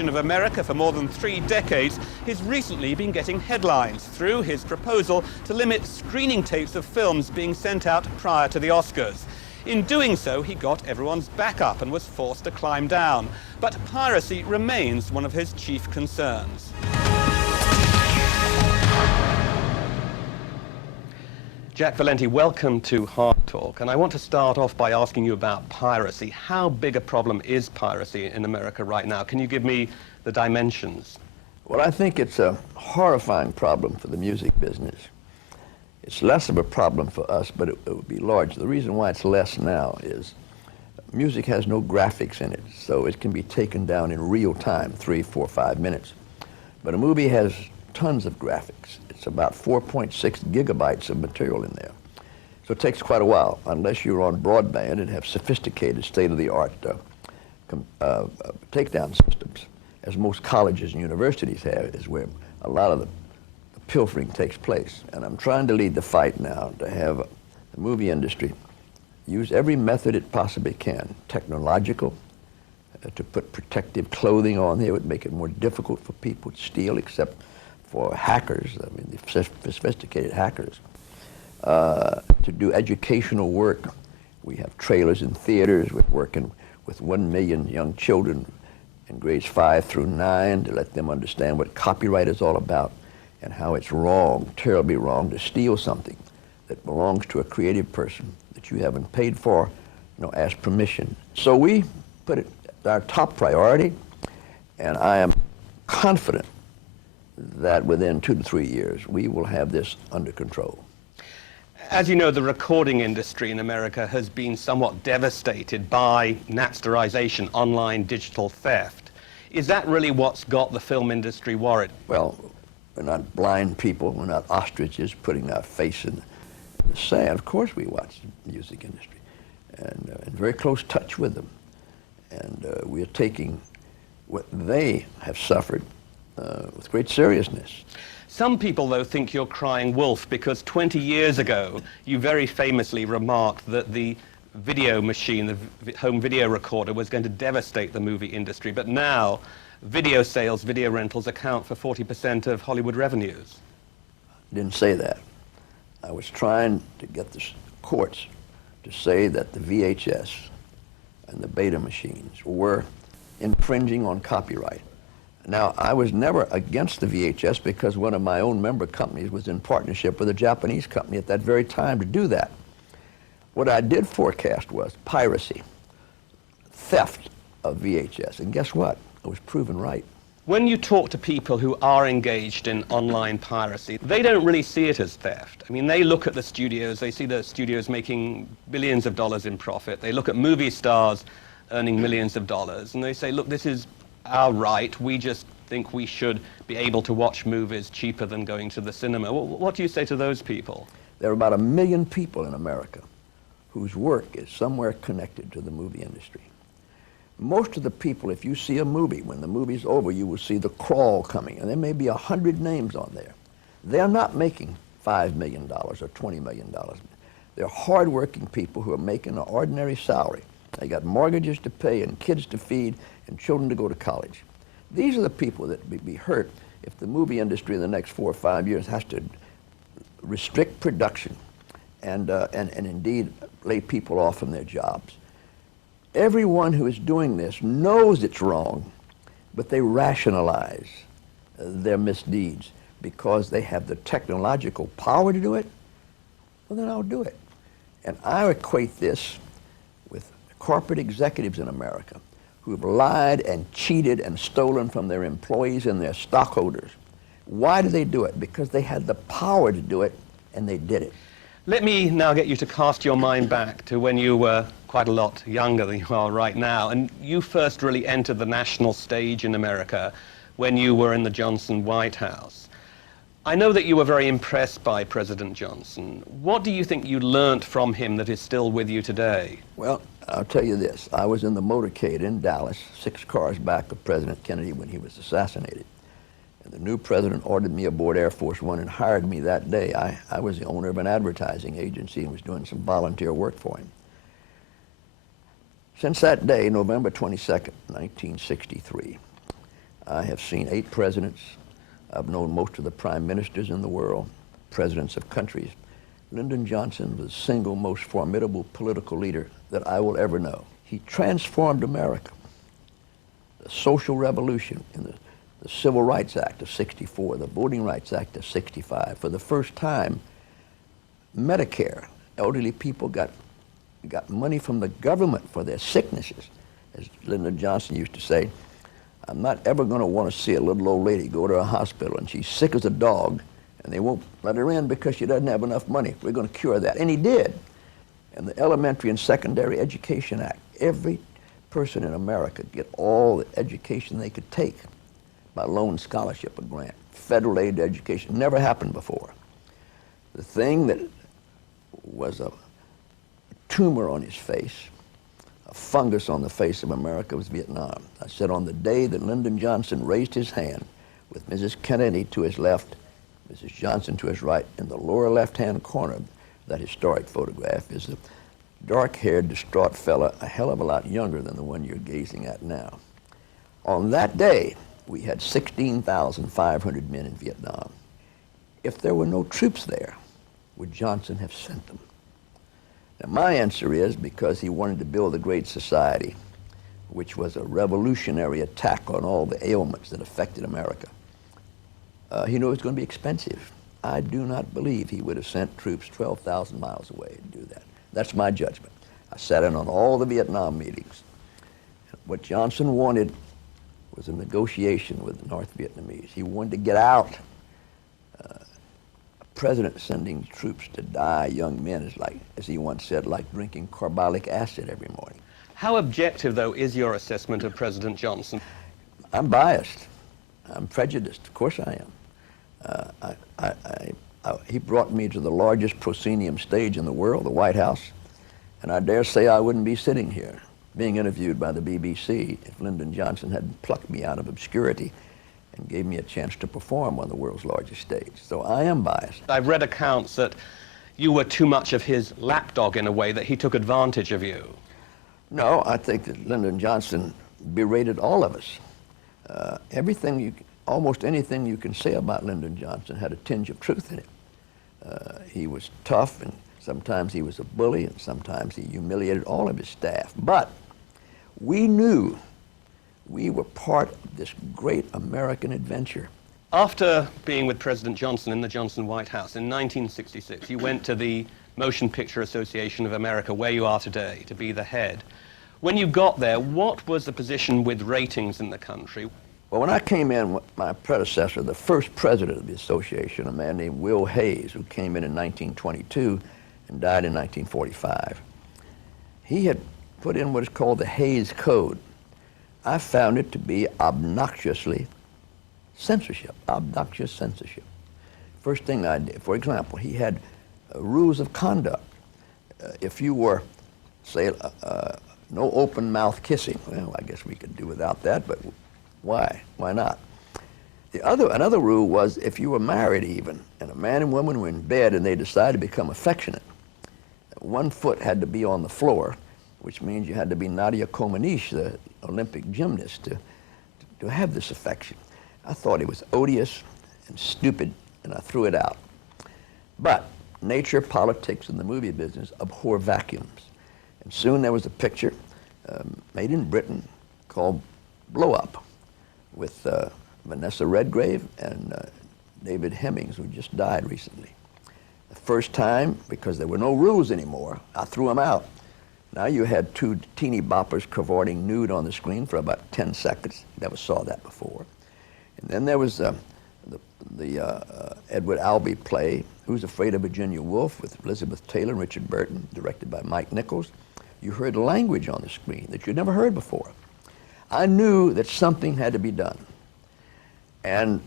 nation of America for more than 3 decades, he's recently been getting headlines through his proposal to limit screening tapes of films being sent out prior to the Oscars. In doing so, he got everyone's back up and was forced to climb down. But piracy remains one of his chief concerns. Jack Vallenti, welcome to Hard Talk, and I want to start off by asking you about piracy. How big a problem is piracy in America right now? Can you give me the dimensions? Well, I think it's a horrifying problem for the music business. It's less of a problem for us, but it would be large. The reason why it's less now is music has no graphics in it, so it can be taken down in real time, 3, 4, 5 minutes. But a movie has tons of graphics. It's about 4.6 gigabytes of material in there. So it takes quite a while, unless you're on broadband and have sophisticated state-of-the-art takedown systems, as most colleges and universities have, is where a lot of the pilfering takes place. And I'm trying to lead the fight now to have the movie industry use every method it possibly can, technological, to put protective clothing on there would make it more difficult for people to steal, except for hackers, I mean, the sophisticated hackers, to do educational work. We have trailers in theaters. We're working with 1 million young children in grades 5 through 9 to let them understand what copyright is all about and how it's wrong, terribly wrong, to steal something that belongs to a creative person that you haven't paid for, ask permission. So we put it our top priority, and I am confident that within 2 to 3 years, we will have this under control. As you know, the recording industry in America has been somewhat devastated by Napsterization, online digital theft. Is that really what's got the film industry worried? Well, we're not blind people. We're not ostriches putting our face in the sand. Of course we watch the music industry and in very close touch with them. And we are taking what they have suffered with great seriousness. Some people, though, think you're crying wolf because 20 years ago, you very famously remarked that the video machine, the home video recorder, was going to devastate the movie industry. But now, video sales, video rentals account for 40% of Hollywood revenues. I didn't say that. I was trying to get the courts to say that the VHS and the beta machines were infringing on copyright. Now, I was never against the VHS because one of my own member companies was in partnership with a Japanese company at that very time to do that. What I did forecast was piracy, theft of VHS, and guess what? I was proven right. When you talk to people who are engaged in online piracy, they don't really see it as theft. I mean, they look at the studios, they see the studios making billions of dollars in profit. They look at movie stars earning millions of dollars, and they say, look, this is our right. We just think we should be able to watch movies cheaper than going to the cinema. What do you say to those people? There are about 1 million people in America whose work is somewhere connected to the movie industry. Most of the people, if you see a movie, when the movie's over, you will see the crawl coming, and there may be 100 names on there. They're not making $5 million or $20 million. They're hardworking people who are making an ordinary salary. They got mortgages to pay and kids to feed and children to go to college. These are the people that would be hurt if the movie industry in the next 4 or 5 years has to restrict production and indeed lay people off from their jobs. Everyone who is doing this knows it's wrong, but they rationalize their misdeeds because they have the technological power to do it. Well, then I'll do it. And I equate this with corporate executives in America who have lied and cheated and stolen from their employees and their stockholders. Why do they do it? Because they had the power to do it, and they did it. Let me now get you to cast your mind back to when you were quite a lot younger than you are right now, and you first really entered the national stage in America when you were in the Johnson White House. I know that you were very impressed by President Johnson. What do you think you learned from him that is still with you today? Well, I'll tell you this. I was in the motorcade in Dallas, 6 cars back of President Kennedy when he was assassinated. And the new president ordered me aboard Air Force One and hired me that day. I was the owner of an advertising agency and was doing some volunteer work for him. Since that day, November 22nd, 1963, I have seen 8 presidents. I've known most of the prime ministers in the world, presidents of countries. Lyndon Johnson was the single most formidable political leader that I will ever know. He transformed America. The social revolution in the Civil Rights Act of '64, the Voting Rights Act of '65. For the first time, Medicare, elderly people got money from the government for their sicknesses. As Lyndon Johnson used to say, I'm not ever going to want to see a little old lady go to a hospital and she's sick as a dog and they won't let her in because she doesn't have enough money. We're going to cure that. And he did. And the Elementary and Secondary Education Act, every person in America get all the education they could take by loan, scholarship, or grant. Federal aid to education never happened before. The thing that was a tumor on his face, a fungus on the face of America, was Vietnam. I said on the day that Lyndon Johnson raised his hand with Mrs. Kennedy to his left, Mrs. Johnson to his right, in the lower left-hand corner of that historic photograph is a dark-haired, distraught fella, a hell of a lot younger than the one you're gazing at now. On that day, we had 16,500 men in Vietnam. If there were no troops there, would Johnson have sent them? Now, my answer is because he wanted to build a great society, which was a revolutionary attack on all the ailments that affected America. He knew it was going to be expensive. I do not believe he would have sent troops 12,000 miles away to do that. That's my judgment. I sat in on all the Vietnam meetings. What Johnson wanted was a negotiation with the North Vietnamese. He wanted to get out. A president sending troops to die, young men, is like, as he once said, like drinking carbolic acid every morning. How objective, though, is your assessment of President Johnson? I'm biased. I'm prejudiced. Of course I am. He brought me to the largest proscenium stage in the world, the White House, and I dare say I wouldn't be sitting here being interviewed by the BBC if Lyndon Johnson hadn't plucked me out of obscurity and gave me a chance to perform on the world's largest stage. So I am biased. I've read accounts that you were too much of his lapdog in a way, that he took advantage of you. No, I think that Lyndon Johnson berated all of us. Almost anything you can say about Lyndon Johnson had a tinge of truth in it. He was tough, and sometimes he was a bully, and sometimes he humiliated all of his staff. But we knew we were part of this great American adventure. After being with President Johnson in the Johnson White House in 1966, you went to the Motion Picture Association of America, where you are today, to be the head. When you got there, what was the position with ratings in the country? Well, when I came in, my predecessor, the first president of the association, a man named Will Hayes, who came in 1922 and died in 1945, he had put in what is called the Hayes Code. I found it to be obnoxiously censorship, obnoxious censorship. First thing I did, for example, he had rules of conduct. If you were, say, no open mouth kissing, well, I guess we could do without that, but why? Why not? Another rule was if you were married even, and a man and woman were in bed and they decided to become affectionate, one foot had to be on the floor, which means you had to be Nadia Comaneci, the Olympic gymnast, to have this affection. I thought it was odious and stupid, and I threw it out. But nature, politics, and the movie business abhor vacuums. And soon there was a picture made in Britain called Blow Up, with Vanessa Redgrave and David Hemmings, who just died recently. The first time, because there were no rules anymore, I threw them out. Now you had two teeny boppers cavorting nude on the screen for about 10 seconds. Never saw that before. And then there was the Edward Albee play, Who's Afraid of Virginia Woolf, with Elizabeth Taylor and Richard Burton, directed by Mike Nichols. You heard language on the screen that you'd never heard before. I knew that something had to be done. And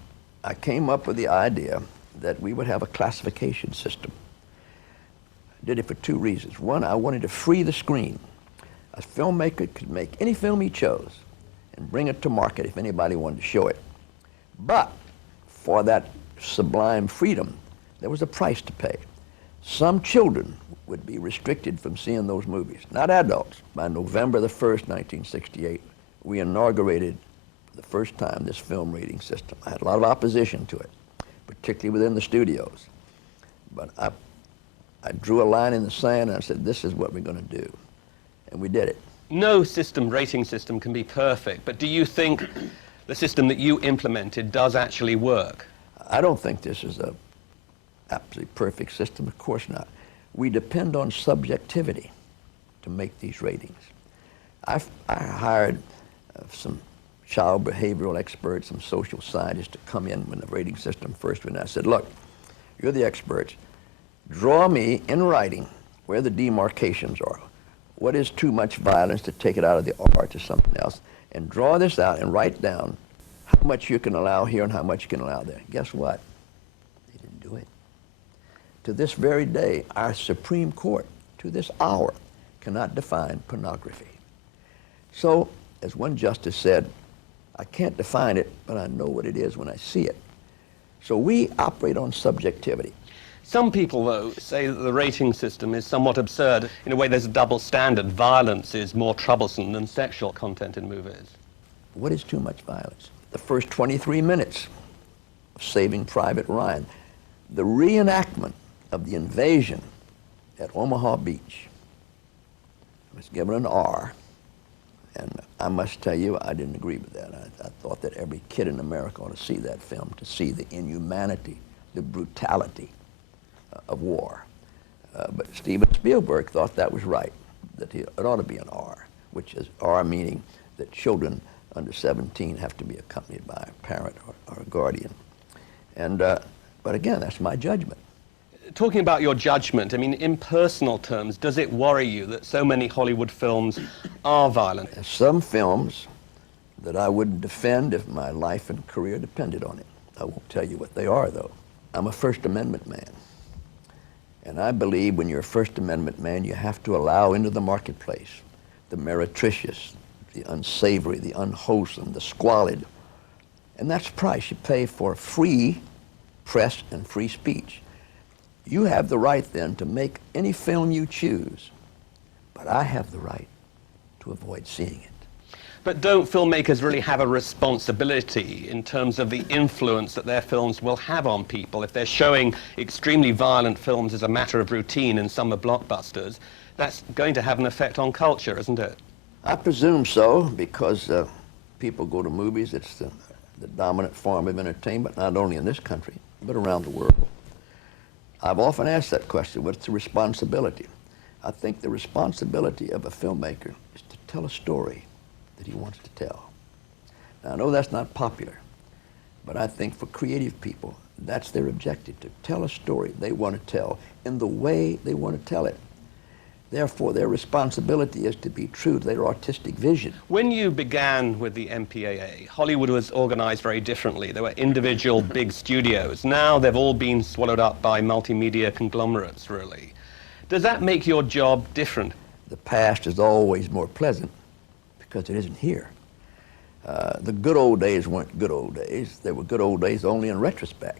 I came up with the idea that we would have a classification system. I did it for 2 reasons. One, I wanted to free the screen. A filmmaker could make any film he chose and bring it to market if anybody wanted to show it. But for that sublime freedom, there was a price to pay. Some children would be restricted from seeing those movies, not adults. By November the 1st, 1968, we inaugurated the first time, this film rating system. I had a lot of opposition to it, particularly within the studios. But I drew a line in the sand and I said, this is what we're going to do. And we did it. No rating system can be perfect, but do you think the system that you implemented does actually work? I don't think this is a absolutely perfect system, of course not. We depend on subjectivity to make these ratings. I hired some child behavioral experts, some social scientists to come in when the rating system first went. I said, look, you're the experts. Draw me in writing where the demarcations are. What is too much violence to take it out of the R to something else? And draw this out and write down how much you can allow here and how much you can allow there. Guess what? They didn't do it. To this very day, our Supreme Court, to this hour, cannot define pornography. So, as one justice said, I can't define it, but I know what it is when I see it. So we operate on subjectivity. Some people, though, say that the rating system is somewhat absurd. In a way, there's a double standard. Violence is more troublesome than sexual content in movies. What is too much violence? The first 23 minutes of Saving Private Ryan, the reenactment of the invasion at Omaha Beach was given an R. And I must tell you, I didn't agree with that. I thought that every kid in America ought to see that film, to see the inhumanity, the brutality of war. But Steven Spielberg thought that was right, that it ought to be an R, which is R meaning that children under 17 have to be accompanied by a parent or a guardian. And, but again, that's my judgment. Talking about your judgment, I mean, in personal terms, does it worry you that so many Hollywood films are violent? Some films that I wouldn't defend if my life and career depended on it. I won't tell you what they are, though. I'm a First Amendment man. And I believe when you're a First Amendment man, you have to allow into the marketplace the meretricious, the unsavory, the unwholesome, the squalid. And that's the price you pay for free press and free speech. You have the right then to make any film you choose, but I have the right to avoid seeing it. But don't filmmakers really have a responsibility in terms of the influence that their films will have on people? If they're showing extremely violent films as a matter of routine in summer blockbusters, that's going to have an effect on culture, isn't it? I presume so, because people go to movies. It's the dominant form of entertainment, not only in this country, but around the world. I've often asked that question, what's the responsibility? I think the responsibility of a filmmaker is to tell a story that he wants to tell. Now, I know that's not popular, but I think for creative people, that's their objective, to tell a story they want to tell in the way they want to tell it. Therefore, their responsibility is to be true to their artistic vision. When you began with the MPAA, Hollywood was organized very differently. There were individual big studios. Now they've all been swallowed up by multimedia conglomerates, really. Does that make your job different? The past is always more pleasant because it isn't here. The good old days weren't good old days. They were good old days only in retrospect.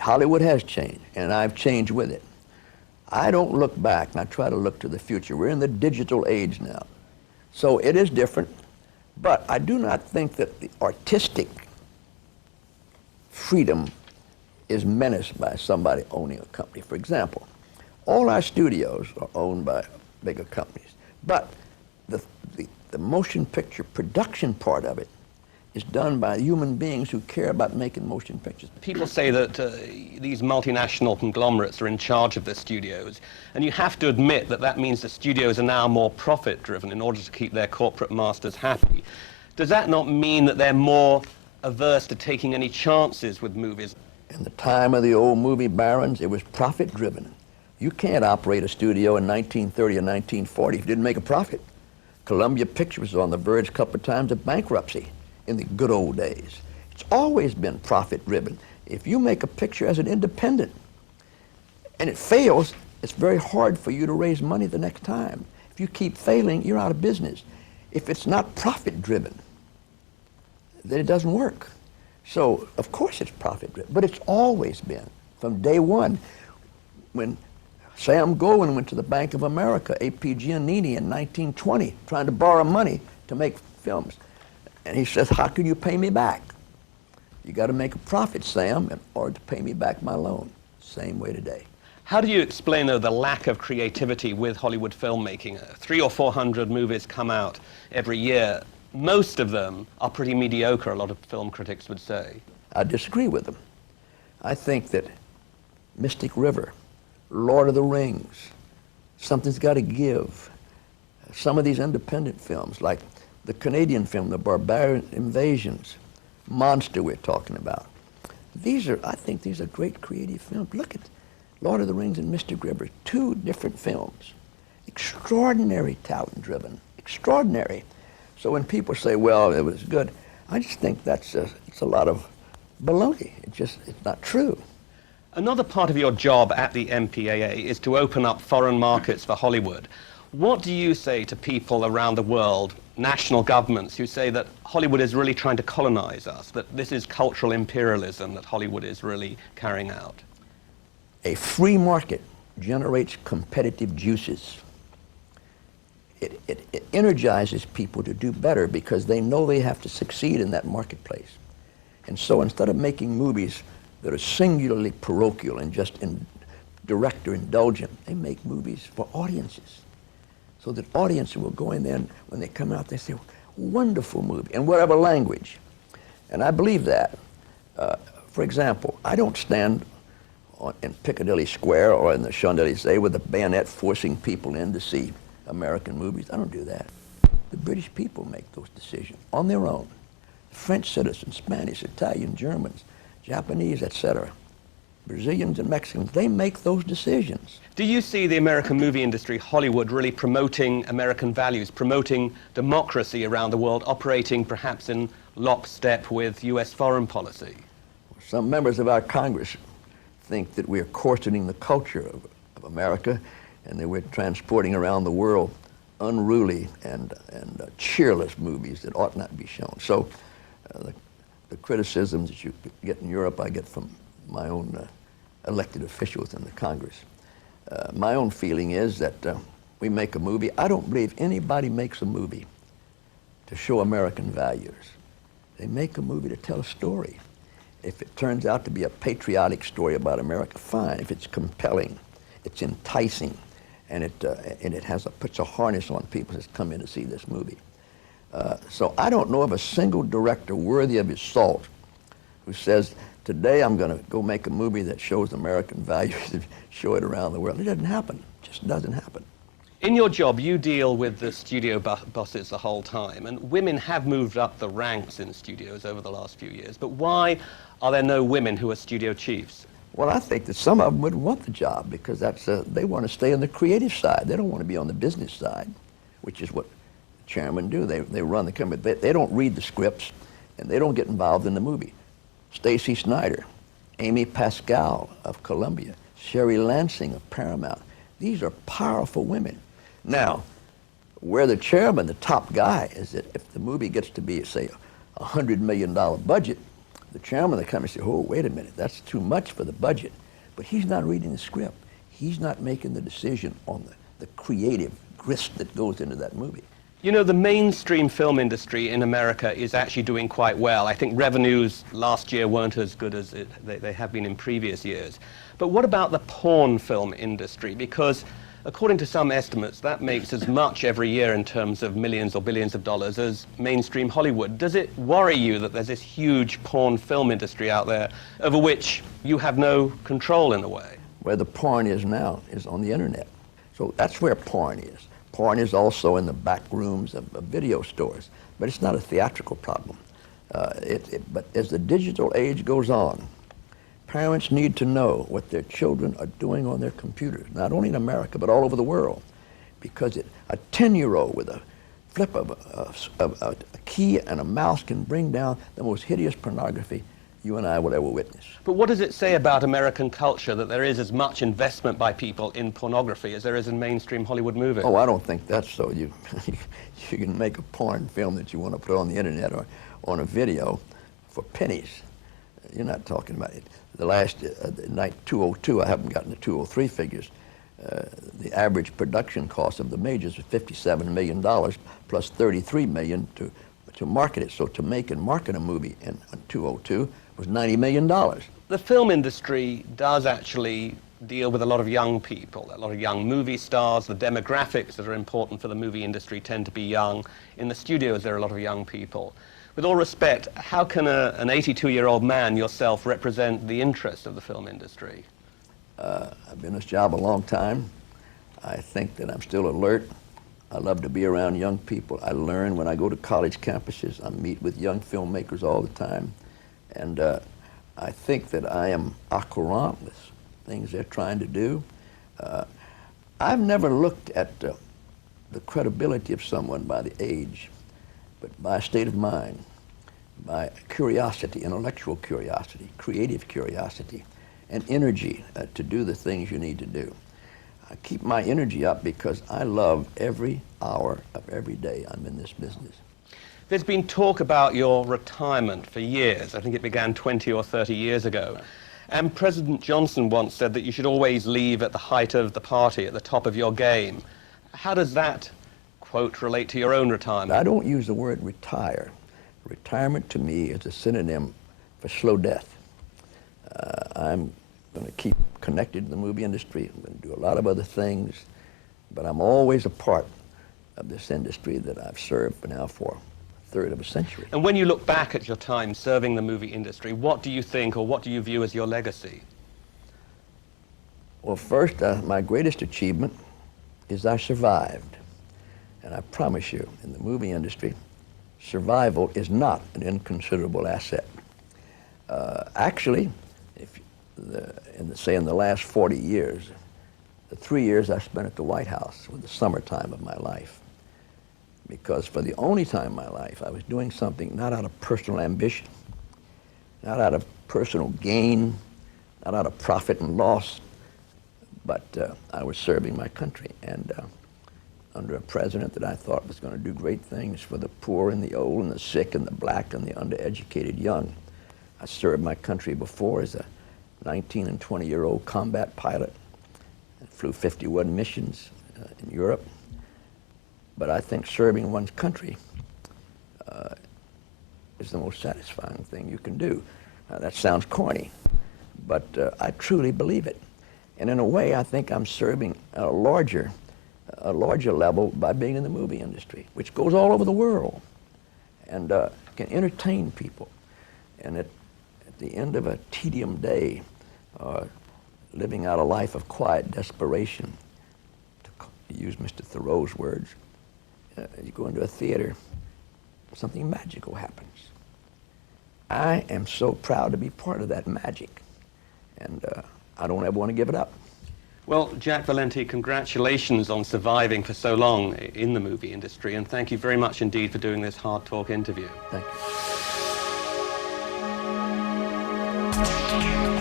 Hollywood has changed, and I've changed with it. I don't look back, and I try to look to the future. We're in the digital age now. So it is different, but I do not think that the artistic freedom is menaced by somebody owning a company. For example, all our studios are owned by bigger companies, but the motion picture production part of it is done by human beings who care about making motion pictures. People say that these multinational conglomerates are in charge of the studios, and you have to admit that that means the studios are now more profit-driven in order to keep their corporate masters happy. Does that not mean that they're more averse to taking any chances with movies? In the time of the old movie barons, it was profit-driven. You can't operate a studio in 1930 or 1940 if you didn't make a profit. Columbia Pictures was on the verge a couple of times of bankruptcy in the good old days. It's always been profit-driven. If you make a picture as an independent and it fails, it's very hard for you to raise money the next time. If you keep failing, you're out of business. If it's not profit-driven, then it doesn't work. So, of course it's profit-driven, but it's always been, from day one. When Sam Goldwyn went to the Bank of America, A.P. Giannini in 1920, trying to borrow money to make films. And he says, how can you pay me back? You got to make a profit, Sam, in order to pay me back my loan. Same way today. How do you explain, though, the lack of creativity with Hollywood filmmaking? 300 or 400 movies come out every year. Most of them are pretty mediocre, a lot of film critics would say. I disagree with them. I think that Mystic River, Lord of the Rings, something's got to give. Some of these independent films, like the Canadian film, The Barbarian Invasions, Monster we're talking about. I think these are great creative films. Look at Lord of the Rings and Mystic River, two different films. Extraordinary talent driven, extraordinary. So when people say, well, it was good, I just think it's a lot of baloney. It's not true. Another part of your job at the MPAA is to open up foreign markets for Hollywood. What do you say to people around the world, national governments, who say that Hollywood is really trying to colonize us, that this is cultural imperialism that Hollywood is really carrying out? A free market generates competitive juices. It energizes people to do better because they know they have to succeed in that marketplace. And so instead of making movies that are singularly parochial and just director indulgent, they make movies for audiences. So that audiences will go in there and when they come out, they say, wonderful movie, in whatever language. And I believe that. For example, I don't stand in Piccadilly Square or in the Champs-Élysées with a bayonet forcing people in to see American movies. I don't do that. The British people make those decisions on their own. French citizens, Spanish, Italian, Germans, Japanese, etc. Brazilians and Mexicans, they make those decisions. Do you see the American movie industry, Hollywood, really promoting American values, promoting democracy around the world, operating perhaps in lockstep with US foreign policy? Some members of our Congress think that we're coarsening the culture of America and that we're transporting around the world unruly and cheerless movies that ought not be shown. So the criticisms that you get in Europe, I get from my own elected officials in the Congress. My own feeling is that we make a movie. I don't believe anybody makes a movie to show American values. They make a movie to tell a story. If it turns out to be a patriotic story about America, fine. If it's compelling, it's enticing, and it puts a harness on people that come in to see this movie. So I don't know of a single director worthy of his salt who says, today I'm going to go make a movie that shows American values and show it around the world. It doesn't happen. It just doesn't happen. In your job, you deal with the studio bosses the whole time, and women have moved up the ranks in studios over the last few years, but why are there no women who are studio chiefs? Well, I think that some of them would want the job because they want to stay on the creative side. They don't want to be on the business side, which is what chairmen do. They run the company. They don't read the scripts, and they don't get involved in the movie. Stacy Snyder, Amy Pascal of Columbia, Sherry Lansing of Paramount. These are powerful women. Now, where the chairman, the top guy, is that if the movie gets to be, say, a $100 million budget, the chairman will come and say, oh, wait a minute, that's too much for the budget. But he's not reading the script. He's not making the decision on the creative grist that goes into that movie. You know, the mainstream film industry in America is actually doing quite well. I think revenues last year weren't as good as they have been in previous years. But what about the porn film industry? Because according to some estimates, that makes as much every year in terms of millions or billions of dollars as mainstream Hollywood. Does it worry you that there's this huge porn film industry out there over which you have no control in a way? Where the porn is now is on the internet. So that's where porn is. Porn is also in the back rooms of video stores, but it's not a theatrical problem. But as the digital age goes on, parents need to know what their children are doing on their computers, not only in America, but all over the world. Because a 10-year-old with a flip of a key and a mouse can bring down the most hideous pornography you and I will ever witness. But what does it say about American culture that there is as much investment by people in pornography as there is in mainstream Hollywood movies? Oh, I don't think that's so. You can make a porn film that you want to put on the internet or on a video for pennies. You're not talking about it. The last night, 202, I haven't gotten the 203 figures. The average production cost of the majors was $57 million plus $33 million to to market it. So to make and market a movie in 2002 was $90 million. The film industry does actually deal with a lot of young people, a lot of young movie stars. The demographics that are important for the movie industry tend to be young. In the studios, there are a lot of young people. With all respect, how can an 82-year-old man yourself represent the interests of the film industry? I've been in this job a long time. I think that I'm still alert. I love to be around young people. I learn when I go to college campuses. I meet with young filmmakers all the time. And I think that I am au courant with things they're trying to do. I've never looked at the credibility of someone by the age, but by a state of mind, by curiosity, intellectual curiosity, creative curiosity, and energy to do the things you need to do. I keep my energy up because I love every hour of every day I'm in this business. There's been talk about your retirement for years. I think it began 20 or 30 years ago. And President Johnson once said that you should always leave at the height of the party, at the top of your game. How does that quote relate to your own retirement? I don't use the word retire. Retirement to me is a synonym for slow death. I'm going to keep connected to the movie industry. I'm going to do a lot of other things, but I'm always a part of this industry that I've served now for a third of a century. And when you look back at your time serving the movie industry, what do you think, or what do you view as your legacy? Well, first, my greatest achievement is I survived. And I promise you, in the movie industry, survival is not an inconsiderable asset. Actually, in the last 40 years, the 3 years I spent at the White House were the summertime of my life. Because for the only time in my life, I was doing something not out of personal ambition, not out of personal gain, not out of profit and loss, but I was serving my country. And under a president that I thought was going to do great things for the poor and the old and the sick and the black and the undereducated young. I served my country before as a 19 and 20-year-old combat pilot. I flew 51 missions in Europe. But I think serving one's country is the most satisfying thing you can do. That sounds corny, but I truly believe it. And in a way, I think I'm serving a larger level by being in the movie industry, which goes all over the world and can entertain people. And at the end of a tedium day, living out a life of quiet desperation, to use Mr. Thoreau's words, you go into a theater, something magical happens. I am so proud to be part of that magic, and I don't ever want to give it up. Well, Jack Vallenti, congratulations on surviving for so long in the movie industry, and thank you very much indeed for doing this Hard Talk interview. Thank you.